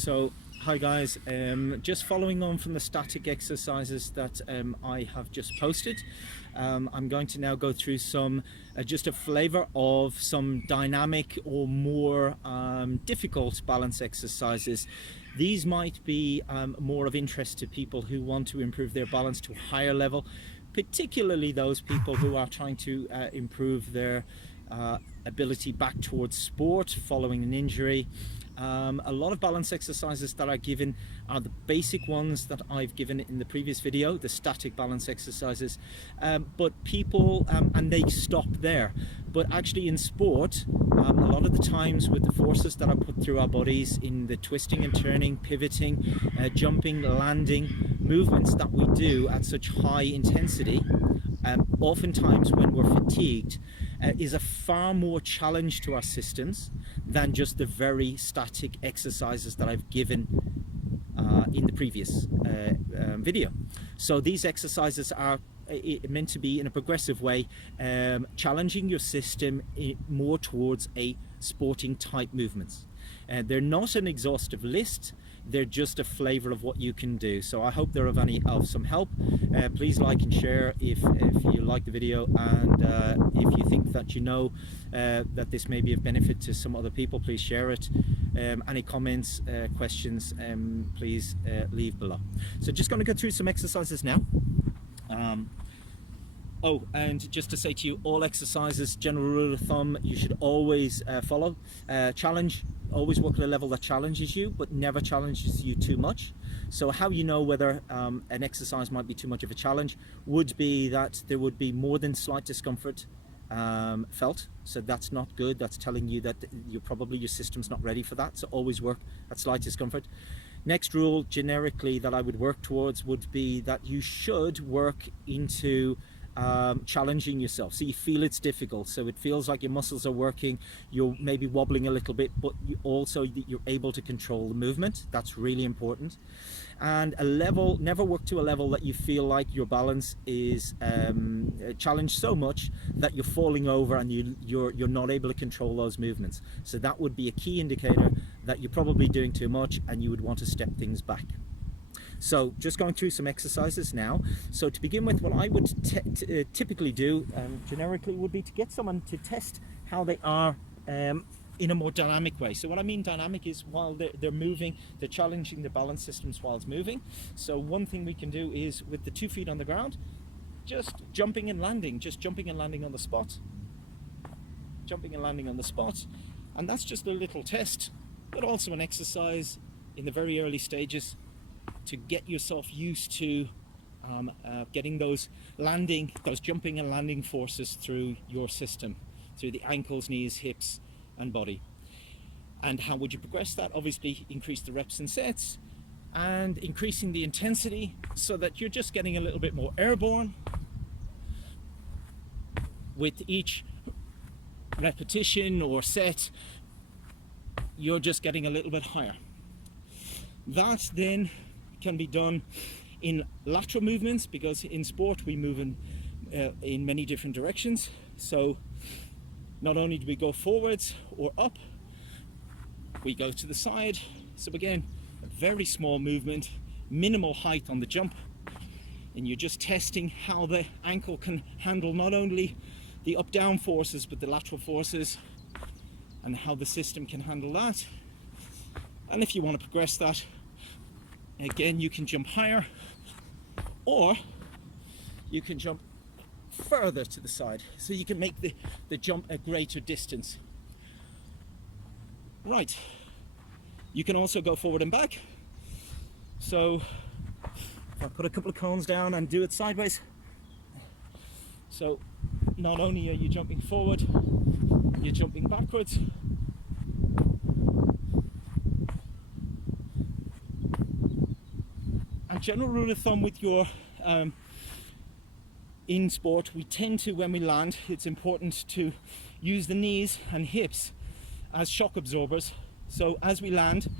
So hi guys, just following on from the static exercises that I have just posted. I'm going to now go through some just a flavor of some dynamic or more difficult balance exercises. These might be more of interest to people who want to improve their balance to a higher level, particularly those people who are trying to improve their ability back towards sport following an injury. A lot of balance exercises that are given are the basic ones that I've given in the previous video, the static balance exercises, but people, and they stop there. But actually in sport, a lot of the times with the forces that are put through our bodies in the twisting and turning, pivoting, jumping, landing, movements that we do at such high intensity, oftentimes when we're fatigued, is a far more challenge to our systems than just the very static exercises that I've given in the previous video. So these exercises are meant to be in a progressive way, challenging your system more towards a sporting type movements. They're not an exhaustive list, they're just a flavor of what you can do. So I hope they're of some help. Please like and share if you like the video, and if you think that that this may be of benefit to some other people, please share it. Any comments, questions, please leave below. So just going to go through some exercises now. Oh, and just to say to you, all exercises, general rule of thumb, you should always follow. Challenge, always work at a level that challenges you, but never challenges you too much. So how you know whether an exercise might be too much of a challenge would be that there would be more than slight discomfort felt. So that's not good. That's telling you that your system's not ready for that. So always work at slight discomfort. Next rule, generically, that I would work towards would be that you should work into challenging yourself, so you feel it's difficult, so it feels like your muscles are working, you're maybe wobbling a little bit, but you're able to control the movement. That's really important. And never work to a level that you feel like your balance is challenged so much that you're falling over and you're not able to control those movements. So that would be a key indicator that you're probably doing too much and you would want to step things back. So just going through some exercises now. So to begin with, what I would typically do generically would be to get someone to test how they are in a more dynamic way. So what I mean dynamic is while they're moving, they're challenging the balance systems while it's moving. So one thing we can do is with the 2 feet on the ground, just jumping and landing, on the spot. Jumping and landing on the spot. And that's just a little test, but also an exercise in the very early stages to get yourself used to getting those jumping and landing forces through your system, through the ankles, knees, hips and body. And how would you progress that? Obviously increase the reps and sets and increasing the intensity so that you're just getting a little bit more airborne with each repetition or set. You're just getting a little bit higher. That then can be done in lateral movements, because in sport we move in many different directions. So not only do we go forwards or up, we go to the side. So again, a very small movement, minimal height on the jump, and you're just testing how the ankle can handle not only the up-down forces but the lateral forces, and how the system can handle that. And if you want to progress that, again, you can jump higher, or you can jump further to the side, so you can make the jump a greater distance. Right, you can also go forward and back. So if I put a couple of cones down and do it sideways, so not only are you jumping forward, you're jumping backwards. General rule of thumb with your in sport, we tend to, when we land, it's important to use the knees and hips as shock absorbers. So as we land,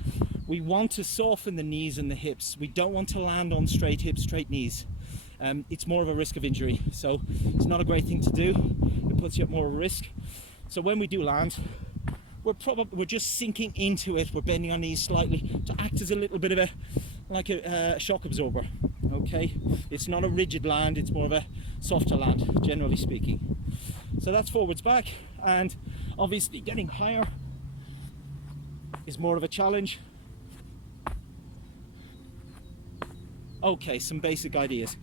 we want to soften the knees and the hips. We don't want to land on straight hips, straight knees. It's more of a risk of injury, so it's not a great thing to do. It puts you at more risk. So when we do land, we're just sinking into it. We're bending our knees slightly to act as a little bit of a shock absorber. Okay, it's not a rigid land, it's more of a softer land, generally speaking. So that's forwards back, and obviously getting higher is more of a challenge. Okay, some basic ideas.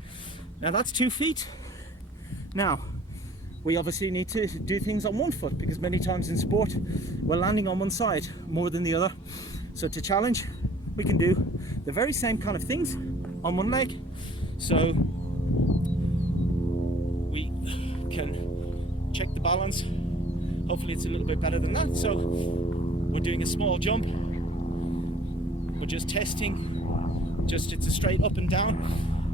Now that's 2 feet. Now we obviously need to do things on 1 foot, because many times in sport we're landing on one side more than the other. So to challenge, we can do the very same kind of things on one leg. So we can check the balance. Hopefully it's a little bit better than that. So we're doing a small jump. We're just testing. Just it's a straight up and down.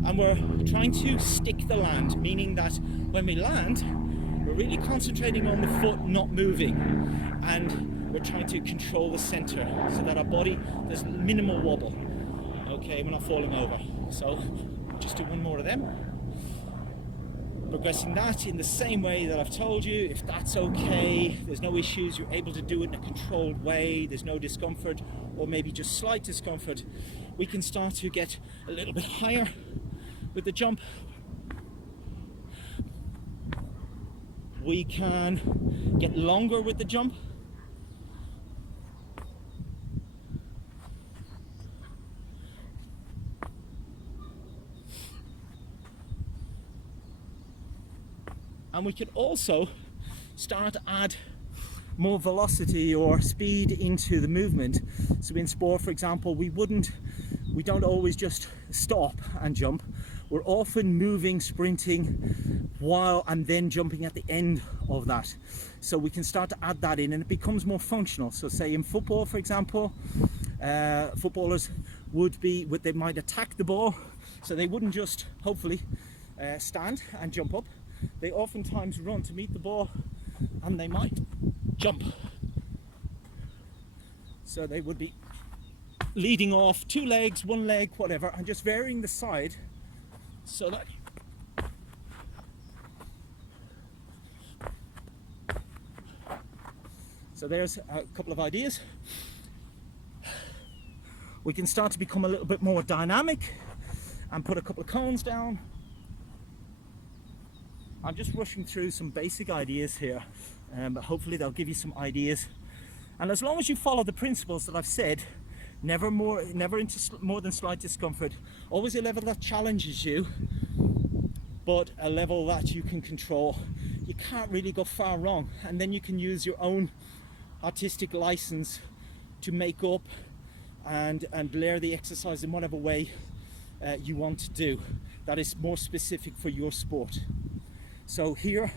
And we're trying to stick the land, meaning that when we land, we're really concentrating on the foot not moving. And we're trying to control the center so that our body, there's minimal wobble. Okay, we're not falling over. So just do one more of them. Progressing that in the same way that I've told you. If that's okay, there's no issues, you're able to do it in a controlled way, there's no discomfort, or maybe just slight discomfort, we can start to get a little bit higher with the jump. We can get longer with the jump. And we can also start to add more velocity or speed into the movement. So in sport, for example, we don't always just stop and jump. We're often moving, sprinting, and then jumping at the end of that. So we can start to add that in, and it becomes more functional. So say in football, for example, footballers they might attack the ball, so they wouldn't just hopefully stand and jump up. They oftentimes run to meet the ball, and they might jump. So they would be leading off 2 legs, 1 leg, whatever, and just varying the side so that so there's a couple of ideas. We can start to become a little bit more dynamic and put a couple of cones down. I'm just rushing through some basic ideas here, but hopefully they'll give you some ideas. And as long as you follow the principles that I've said, never into more than slight discomfort, always a level that challenges you, but a level that you can control, you can't really go far wrong. And then you can use your own artistic license to make up and layer the exercise in whatever way you want to do that is more specific for your sport. So here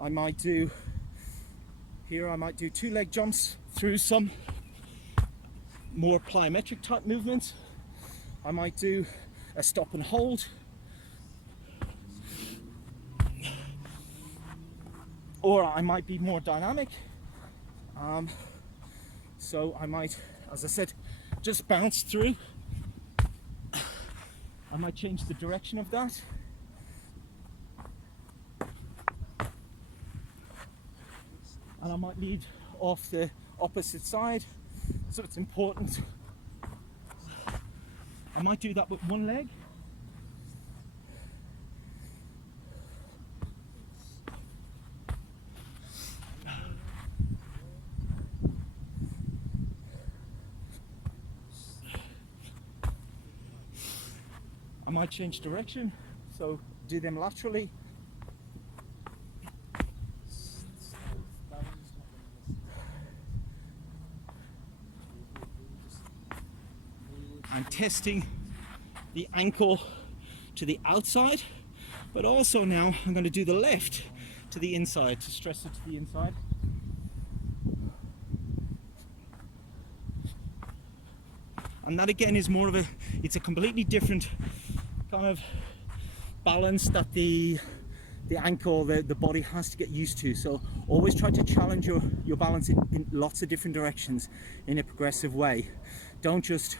I might do 2 leg jumps through some more plyometric type movements. I might do a stop and hold, or I might be more dynamic. So I might, as I said, just bounce through. I might change the direction of that. And I might lead off the opposite side, so it's important. I might do that with 1 leg. I might change direction, so do them laterally. I'm testing the ankle to the outside, but also now I'm going to do the left to the inside, to stress it to the inside. And that again is more of it's a completely different kind of balance that the ankle, the body has to get used to. So always try to challenge your balance in lots of different directions in a progressive way. Don't just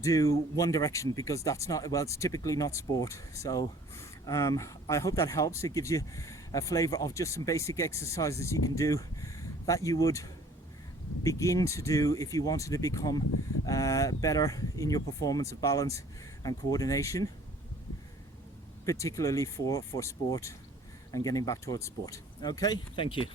do one direction, because that's not, well, it's typically not sport. So I hope that helps. It gives you a flavor of just some basic exercises you can do that you would begin to do if you wanted to become better in your performance of balance and coordination, particularly for sport and getting back towards sport. Okay, thank you.